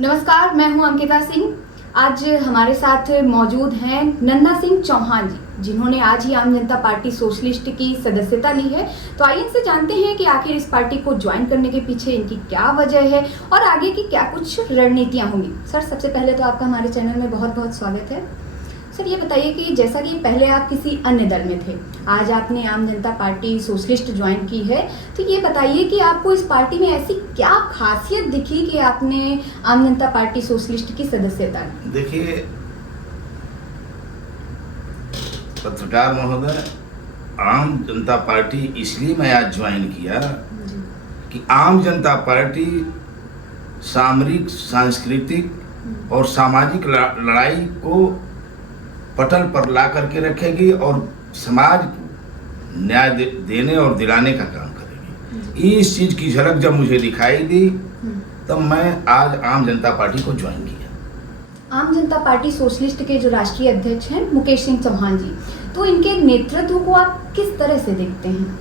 नमस्कार, मैं हूं अंकिता सिंह। आज हमारे साथ मौजूद हैं नन्ना सिंह चौहान जी, जिन्होंने आज ही आम जनता पार्टी सोशलिस्ट की सदस्यता ली है। तो आइए इनसे जानते हैं कि आखिर इस पार्टी को ज्वाइन करने के पीछे इनकी क्या वजह है और आगे की क्या कुछ रणनीतियां होंगी। सर, सबसे पहले तो आपका हमारे चैनल में बहुत बहुत स्वागत है। सर, ये बताइए कि जैसा कि पहले आप किसी अन्य दल में थे, आज आपने आम जनता पार्टी सोशलिस्ट ज्वाइन की है, तो ये बताइए कि आपको इस पार्टी में ऐसी क्या खासियत दिखी कि आपने आम जनता पार्टी सोशलिस्ट की सदस्यता ली? देखिए पत्रकार महोदय, आम जनता पार्टी इसलिए मैं आज ज्वाइन किया कि आम जनता पार्टी सामरिक, सांस्कृतिक और सामाजिक लड़ाई को पटल पर ला करके रखेगी और समाज को न्याय देने और दिलाने का काम करेगी। इस चीज की झलक जब मुझे दिखाई दी तब मैं आज आम जनता पार्टी को ज्वाइन किया। आम जनता पार्टी सोशलिस्ट के जो राष्ट्रीय अध्यक्ष हैं मुकेश सिंह चौहान जी, तो इनके नेतृत्व को आप किस तरह से देखते हैं?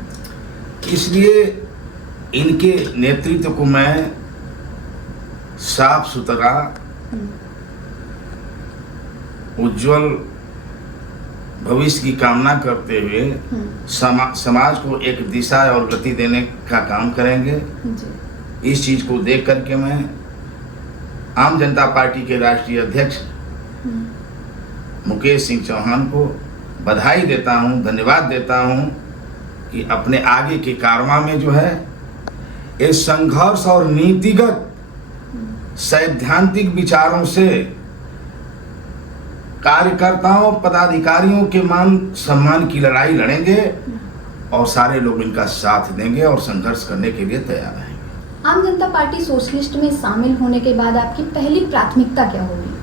इसलिए इनके नेतृत्व को मैं साफ सुथरा, उज्जवल भविष्य की कामना करते हुए समाज को एक दिशा और गति देने का काम करेंगे। इस चीज को देख करके मैं आम जनता पार्टी के राष्ट्रीय अध्यक्ष मुकेश सिंह चौहान को बधाई देता हूं, धन्यवाद देता हूं कि अपने आगे के कारवां में जो है इस संघर्ष और नीतिगत सैद्धांतिक विचारों से कार्यकर्ताओं, पदाधिकारियों के मान सम्मान की लड़ाई लड़ेंगे और सारे लोग इनका साथ देंगे और संघर्ष करने के लिए तैयार हैं। आम जनता पार्टी सोशलिस्ट में शामिल होने के बाद आपकी पहली प्राथमिकता क्या होगी?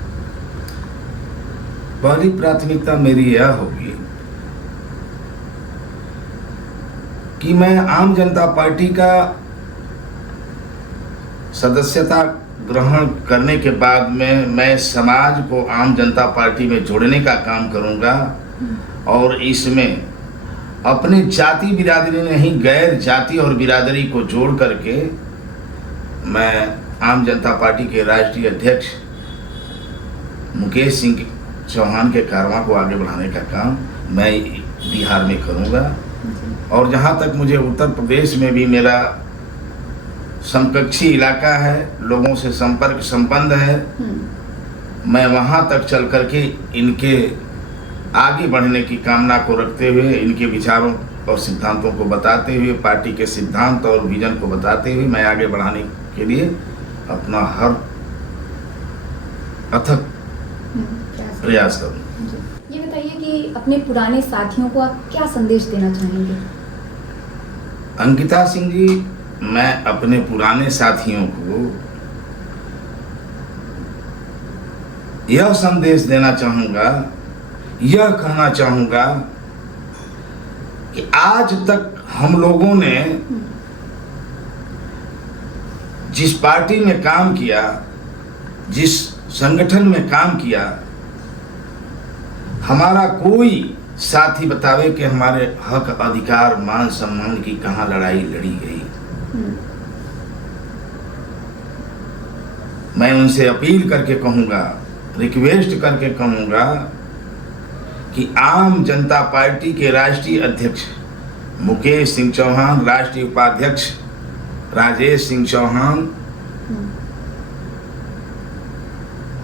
पहली प्राथमिकता मेरी यह होगी कि मैं आम जनता पार्टी का सदस्यता ग्रहण करने के बाद में मैं समाज को आम जनता पार्टी में जोड़ने का काम करूंगा और इसमें अपने जाति बिरादरी नहीं, गैर जाति और बिरादरी को जोड़ करके मैं आम जनता पार्टी के राष्ट्रीय अध्यक्ष मुकेश सिंह चौहान के कारवां को आगे बढ़ाने का काम मैं बिहार में करूंगा। और जहां तक मुझे उत्तर प्रदेश में भी मेरा समकक्षी इलाका है, लोगों से संपर्क संबंध है, मैं वहां तक चल करके इनके आगे बढ़ने की कामना को रखते हुए, इनके विचारों और सिद्धांतों को बताते हुए, पार्टी के सिद्धांत और विजन को बताते हुए मैं आगे बढ़ाने के लिए अपना हर अथक प्रयास करूं। ये बताइए कि अपने पुराने साथियों को आप क्या संदेश देना चाहेंगे? अंकिता सिंह जी, मैं अपने पुराने साथियों को यह संदेश देना चाहूंगा, यह कहना चाहूंगा कि आज तक हम लोगों ने जिस पार्टी में काम किया, जिस संगठन में काम किया, हमारा कोई साथी बतावे कि हमारे हक, अधिकार, मान सम्मान की कहां लड़ाई लड़ी गई। मैं उनसे अपील करके कहूंगा, रिक्वेस्ट करके कहूंगा कि आम जनता पार्टी के राष्ट्रीय अध्यक्ष मुकेश सिंह चौहान, राष्ट्रीय उपाध्यक्ष राजेश सिंह चौहान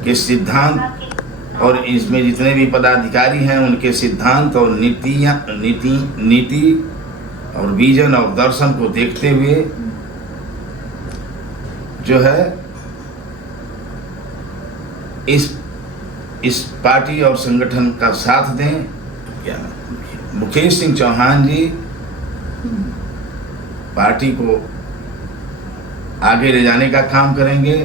के सिद्धांत और इसमें जितने भी पदाधिकारी हैं उनके सिद्धांत और नीति और विजन और दर्शन को देखते हुए जो है इस पार्टी और संगठन का साथ दें। क्या मुकेश सिंह चौहान जी पार्टी को आगे ले जाने का काम करेंगे,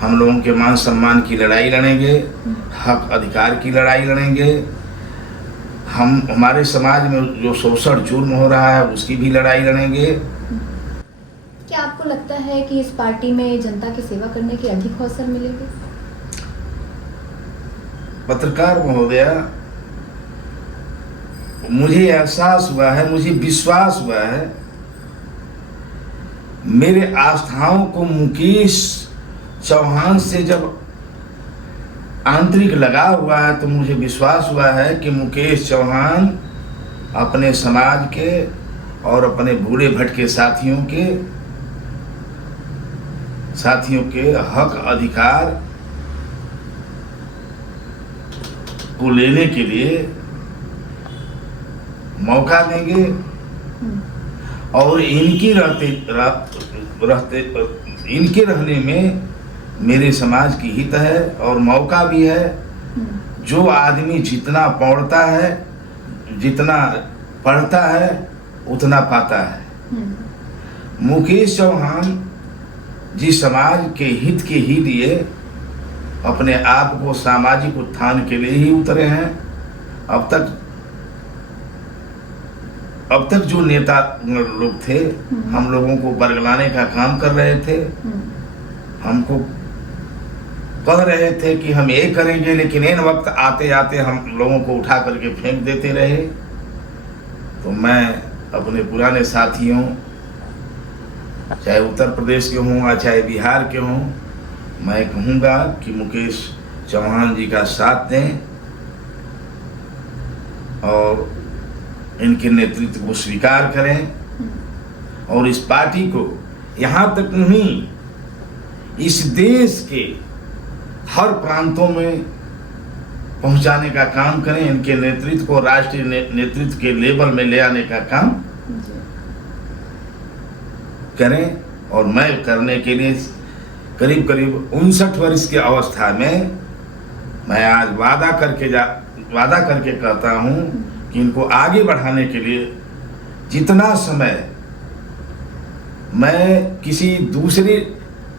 हम लोगों के मान सम्मान की लड़ाई लड़ेंगे, हक अधिकार की लड़ाई लड़ेंगे, हम हमारे समाज में जो शोषण जुर्म हो रहा है उसकी भी लड़ाई लड़ेंगे। क्या आपको लगता है कि इस पार्टी में जनता की सेवा करने के अधिक अवसर मिलेंगे? पत्रकार महोदया, मुझे एहसास हुआ है, मुझे विश्वास हुआ है, मेरे आस्थाओं को मुकेश चौहान से जब आंतरिक लगाव हुआ है तो मुझे विश्वास हुआ है कि मुकेश चौहान अपने समाज के और अपने बूढ़े भटके साथियों के हक अधिकार को लेने के लिए मौका देंगे और इनके रहने में मेरे समाज की हित है और मौका भी है। जो आदमी जितना पढ़ता है उतना पाता है। मुकेश चौहान जिस समाज के हित के ही लिए अपने आप को सामाजिक उत्थान के लिए ही उतरे हैं। अब तक जो नेता लोग थे हम लोगों को बरगलाने का काम कर रहे थे, हमको कह रहे थे कि हम ये करेंगे, लेकिन इन वक्त आते आते हम लोगों को उठा करके फेंक देते रहे। तो मैं अपने पुराने साथियों, चाहे उत्तर प्रदेश के हों या चाहे बिहार के हों, मैं कहूँगा कि मुकेश चौहान जी का साथ दें और इनके नेतृत्व को स्वीकार करें और इस पार्टी को यहाँ तक नहीं, इस देश के हर प्रांतों में पहुंचाने का काम करें। इनके नेतृत्व को राष्ट्रीय नेतृत्व के लेवल में ले आने का काम करें। और मैं करने के लिए करीब 59 वर्ष की अवस्था में मैं आज वादा करके कहता हूं कि इनको आगे बढ़ाने के लिए जितना समय मैं किसी दूसरी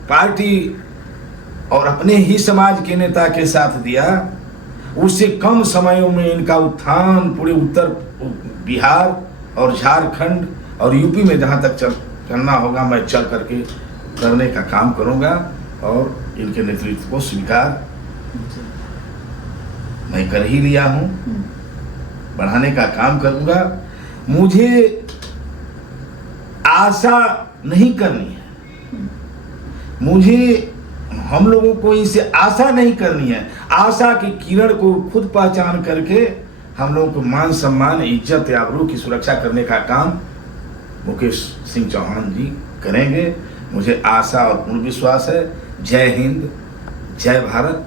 पार्टी और अपने ही समाज के नेता के साथ दिया, उससे कम समयों में इनका उत्थान पूरे उत्तर बिहार और झारखंड और यूपी में जहां तक चलना होगा मैं चल करके करने का काम करूंगा और इनके नेतृत्व को स्वीकार मैं कर ही लिया हूं, बढ़ाने का काम करूंगा। मुझे आशा नहीं करनी है, मुझे हम लोगों को इसे आशा नहीं करनी है। आशा की किरण को खुद पहचान करके हम लोगों को मान सम्मान, इज्जत, आबरू की सुरक्षा करने का काम मुकेश सिंह चौहान जी करेंगे। मुझे आशा और पूर्ण विश्वास है। जय हिंद, जय भारत।